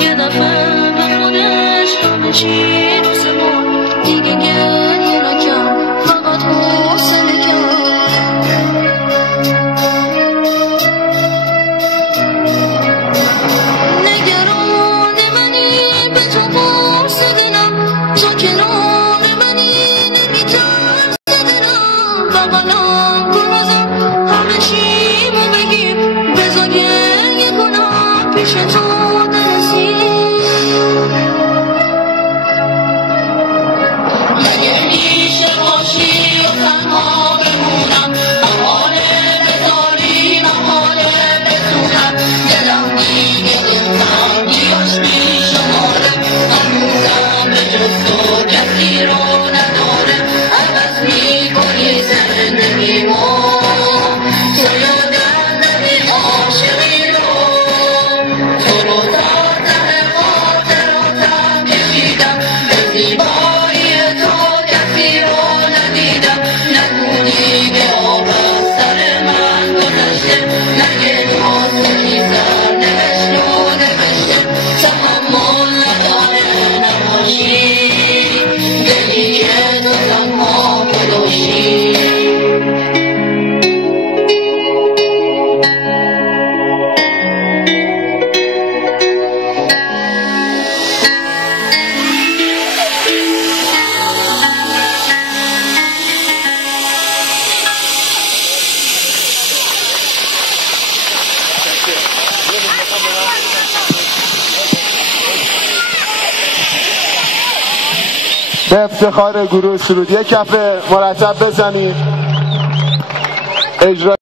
یه دفعه به خودش همه چی تو سپرد، دیگه گریه نکرد، فقط حوصله کرد. نگرانی منی به تو بارسدنم، تو کنار منی نمیترسه دلم، بغلم کن ازم همه چیمو بگیر، بذار گریه کنم پیش تو درسی. مگه میشه باشی و تنها بمونم، محاله بذاری محاله بتونم، دلم دیگه دلم دیگاش میشماره، هنوزم به جز تو کسی رو نداره، عوض میکنی زندگیمو، تو یادم ندی عاشقی رو، تو رو تا ته خاطراتم کشیدم، به زیبایی تو کسی رو ندیدم، نگو دیگه آب از سر من گذشته، نگه آسونی سر نوشت و نوشته، تحمل نداره نباشی دلی که تو تنها بداشی. به افتخار گروه سرودی کف مرتب بزنید. اجرا